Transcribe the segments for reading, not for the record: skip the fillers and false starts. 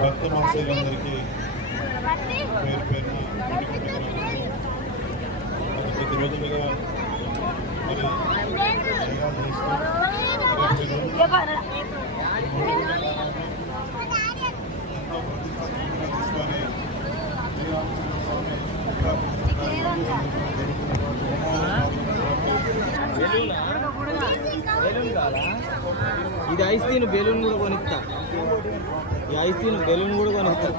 భక్త మహోత్సవాలందరికీ పేరు పేరున కొద్ది రోజులుగా మరి ఇది ఐస్ తిను బెలూన్ కూడా కొనిస్తా ఈ ఐస్ తిను బెలూన్ కూడా కొనిస్తా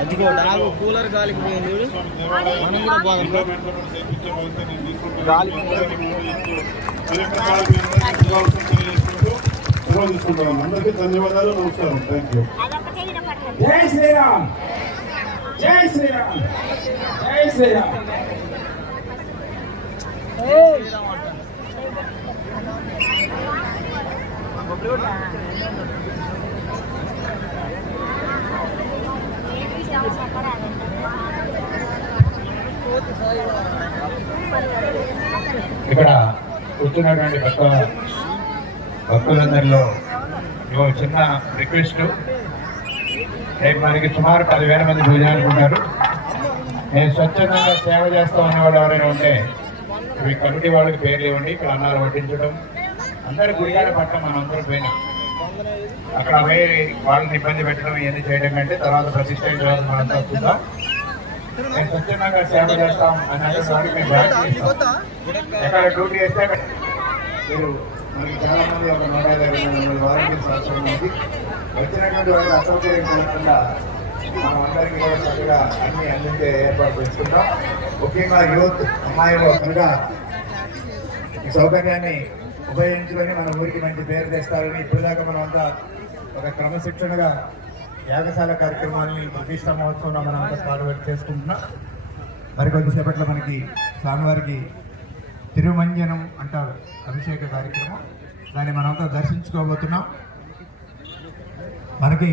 అదిగో డాగు కూలర్ గాలికి పోయింది మనం కూడా బాగా గాలి అందరికీ ధన్యవాదాలు. నమస్కారం. Thank you. జై శ్రీరామ్, జై శ్రీరామ్, జై శ్రీరామ్. ఇక్కడ కూర్చున్నటువంటి భక్తులందరిలో చిన్న రిక్వెస్ట్, రేపు మనకి సుమారు 10,000 మంది భోజనాలు ఉంటారు. నేను స్వచ్ఛందంగా సేవ చేస్తా ఉన్న వాళ్ళు ఎవరైనా ఉంటే ఈ కమిటీ వాళ్ళకి పేర్లు ఇవ్వండి. ఇక్కడ అన్నాలు వడ్డించడం, అందరి గుడిగాల పట్ల మనం అందరూ పోయినా అక్కడ పోయి వాళ్ళని ఇబ్బంది పెట్టడం ఇవన్నీ చేయడం కంటే తర్వాత ప్రతిష్ట అయిన తర్వాత మనం చూద్దాం. నేను స్వచ్ఛందంగా సేవ చేస్తాం అన్నట్టు వారికి మేము బ్యాక్ చేస్తాం. ఎక్కడ డ్యూటీ చేస్తే మీరు మనకి చాలా మంది ఒక 150 వారంటీ సంవత్సరం నుంచి వచ్చినటువంటి వాళ్ళకి అసౌకర్యం కలగకుండా మనం అందరికీ కూడా చక్కగా అన్ని అందించే ఏర్పాటు చేసుకుంటాం. ముఖ్యంగా యూత్ అమ్మాయిలు కనుక ఈ సౌకర్యాన్ని ఉపయోగించుకొని మన ఊరికి మంచి పేరు తెస్తారని ఇప్పటిదాకా మనం అంతా ఒక క్రమశిక్షణగా యాగశాల కార్యక్రమాన్ని ప్రతిష్ట మహోత్సవంలో మనం అంతా పాల్గొని చేసుకుంటున్నాం. మరికొద్దిసేపట్లో మనకి స్వామివారికి తిరుమంజనం అంటారు, అభిషేక కార్యక్రమం. దాన్ని మనంతా దర్శించుకోబోతున్నాం. మనకి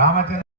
రామచంద్ర